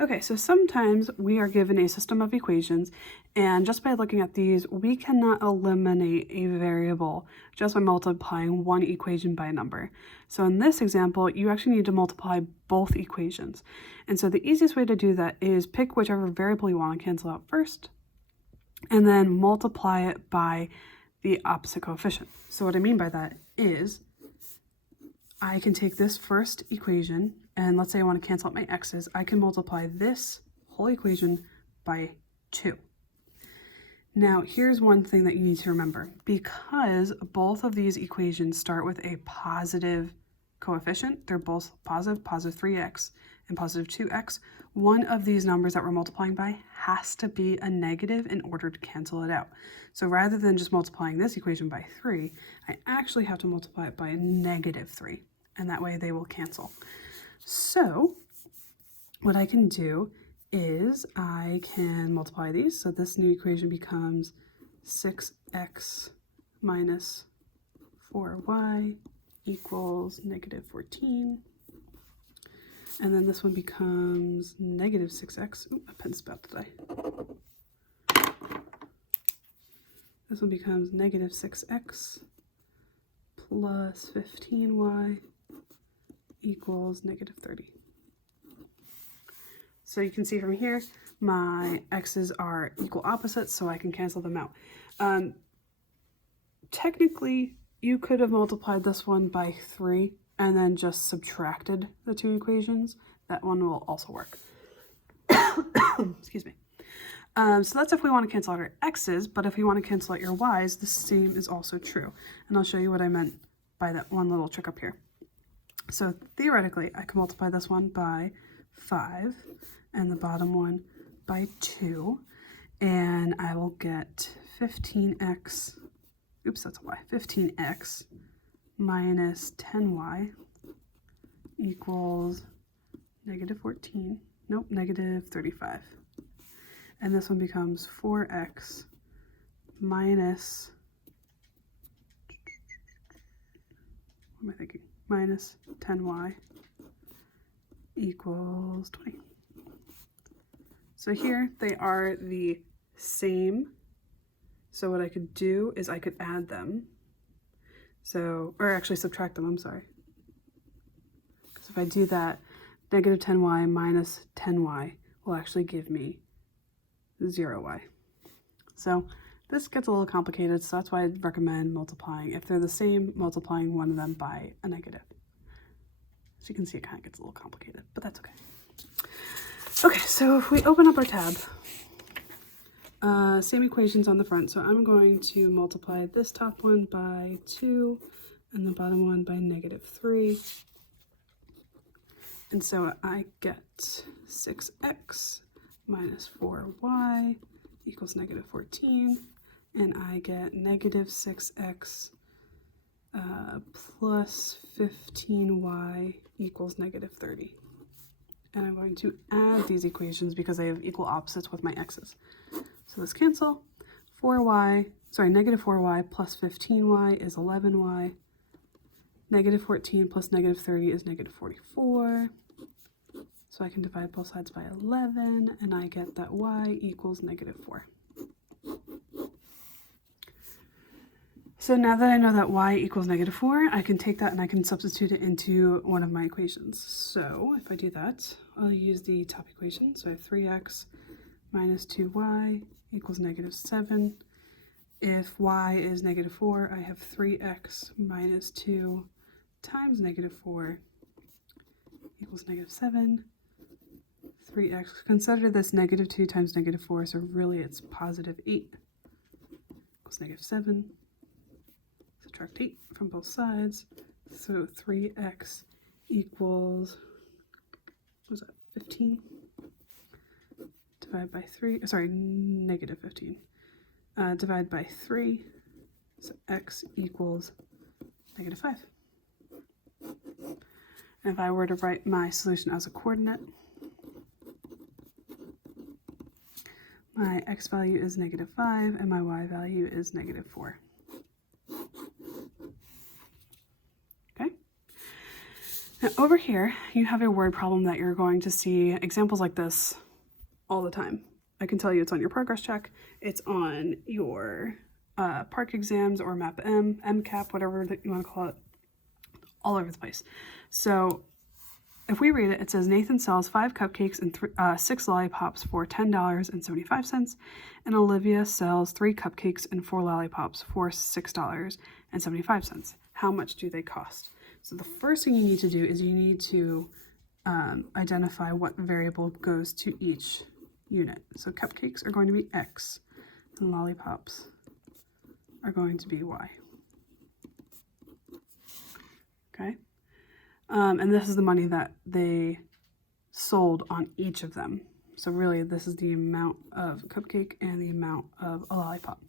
Okay, so sometimes we are given a system of equations, and just by looking at these, we cannot eliminate a variable just by multiplying one equation by a number. So in this example, you actually need to multiply both equations. And so the easiest way to do that is pick whichever variable you want to cancel out first, and then multiply it by the opposite coefficient. So what I mean by that is I can take this first equation, and let's say I want to cancel out my x's, I can multiply this whole equation by 2. Now, here's one thing that you need to remember. Because both of these equations start with a positive coefficient, they're both positive 3x and positive 2x, one of these numbers that we're multiplying by has to be a negative in order to cancel it out. So rather than just multiplying this equation by 3, I actually have to multiply it by a negative 3, and that way they will cancel. So what I can do is I can multiply these. So this new equation becomes 6x minus 4y equals negative 14. And then this one becomes negative 6x. Ooh, my pen's about to die. This one becomes negative 6x plus 15y equals negative 30. So you can see from here, my x's are equal opposites, so I can cancel them out. Technically, you could have multiplied this one by 3 and then just subtracted the two equations. That one will also work. Excuse me. So that's if we want to cancel out our x's, but if we want to cancel out your y's, the same is also true. And I'll show you what I meant by that one little trick up here. So theoretically, I can multiply this one by 5 and the bottom one by 2, and I will get 15x, oops, that's a y, 15x minus 10y equals negative 14, nope, negative 35. And this one becomes 4x minus, what am I thinking? Minus 10y equals 20. So here they are the same. So what I could do is I could add them. So, or actually subtract them, I'm sorry. Because if I do that, negative 10y minus 10y will actually give me 0y. So this gets a little complicated, so that's why I'd recommend multiplying. If they're the same, multiplying one of them by a negative. So you can see it kind of gets a little complicated, but that's okay. Okay, so if we open up our tab, same equations on the front. So I'm going to multiply this top one by 2 and the bottom one by negative 3. And so I get 6x minus 4y equals negative 14. And I get negative 6x plus 15y equals negative 30. And I'm going to add these equations because they have equal opposites with my x's. So let's cancel. Negative 4y plus 15y is 11y. Negative 14 plus negative 30 is negative 44. So I can divide both sides by 11, and I get that y equals negative 4. So now that I know that y equals negative 4, I can take that and I can substitute it into one of my equations. So if I do that, I'll use the top equation. So I have 3x minus 2y equals negative 7. If y is negative 4, I have 3x minus 2 times negative 4 equals negative 7. 3x, consider this negative 2 times negative 4, so really it's positive 8 equals negative 7. Subtract 8 from both sides, so 3x equals, what was that, 15? Divide by 3, sorry, negative 15. Divide by 3, so x equals negative 5. And if I were to write my solution as a coordinate, my x value is negative 5 and my y value is negative 4. Now over here, you have a word problem that you're going to see examples like this all the time. I can tell you it's on your progress check, it's on your PARCC exams or MAP-M, MCAP, whatever that you want to call it, all over the place. So if we read it, it says Nathan sells 5 cupcakes and 6 lollipops for $10.75, and Olivia sells 3 cupcakes and 4 lollipops for $6.75. How much do they cost? So the first thing you need to do is you need to identify what variable goes to each unit. So cupcakes are going to be X, and lollipops are going to be Y. Okay? And this is the money that they sold on each of them. So really, this is the amount of cupcake and the amount of a lollipop.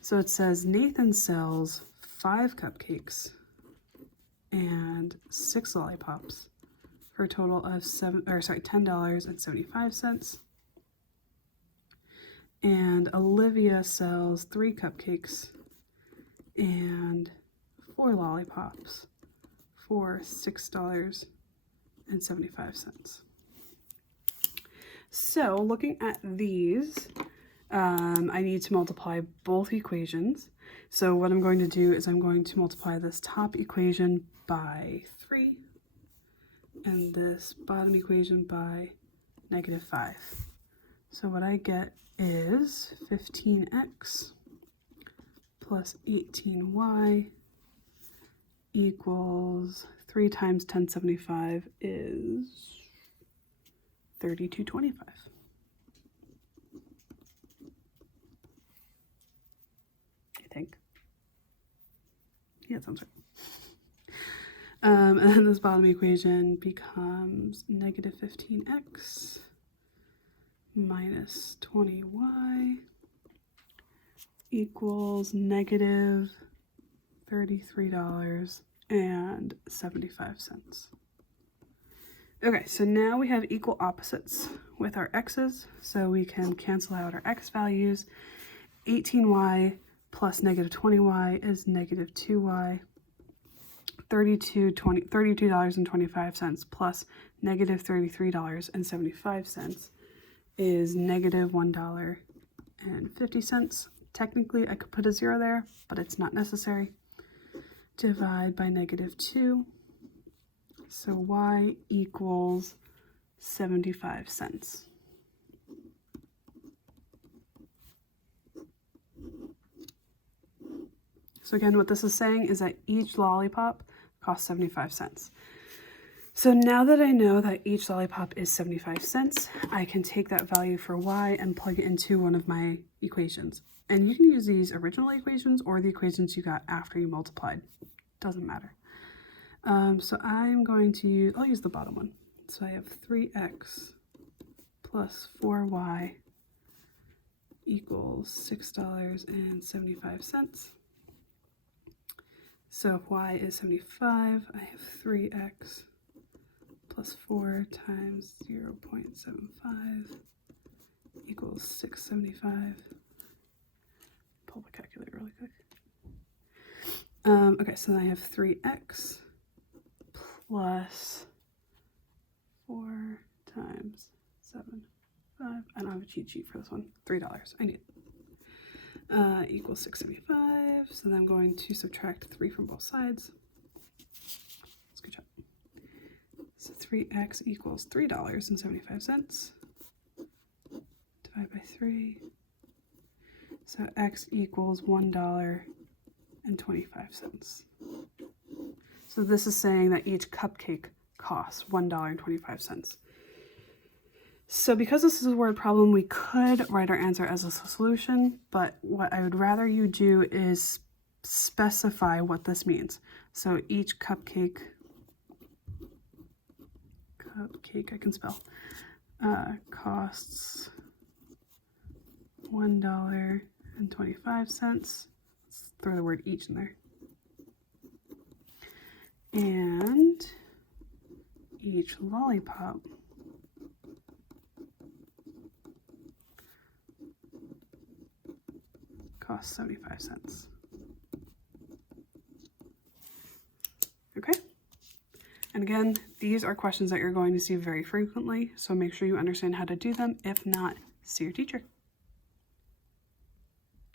So it says Nathan sells 5 cupcakes and 6 lollipops for a total of $10.75. And Olivia sells 3 cupcakes and 4 lollipops for $6.75. So looking at these, I need to multiply both equations. So what I'm going to do is I'm going to multiply this top equation by 3 and this bottom equation by -5. So what I get is 15x plus 18y equals 3 times 1075 is 3225. I think. Yeah, that sounds right. And then this bottom equation becomes -15x minus 20y equals -$33.75. Okay, so now we have equal opposites with our x's, so we can cancel out our x values. 18y plus -20y is -2y. $32.25 plus -$33.75 is -$1.50. Technically, I could put a 0 there, but it's not necessary. Divide by -2. So y equals 75 cents. So again, what this is saying is that each lollipop costs 75 cents. So now that I know that each lollipop is 75 cents, I can take that value for y and plug it into one of my equations. And you can use these original equations or the equations you got after you multiplied. Doesn't matter. So I'm going to use, I'll use the bottom one. So I have 3x plus 4y equals $6.75. So if y is 75, I have 3x plus 4 times 0.75 equals 675. Pull the calculator really quick. Okay, so then I have 3x plus 4 times 7, 5. I don't have a cheat sheet for this one. $3. I need it. Equals 675. So then I'm going to subtract 3 from both sides. That's a good job. So 3x equals $3.75. Divide by 3. So x equals $1.25. So this is saying that each cupcake costs $1.25. So because this is a word problem, we could write our answer as a solution, but what I would rather you do is specify what this means. So each cupcake, I can spell, costs $1.25. Let's throw the word each in there. And each lollipop costs 75 cents. And And again, these are questions that you're going to see very frequently, so make sure you understand how to do them. If not, see your teacher.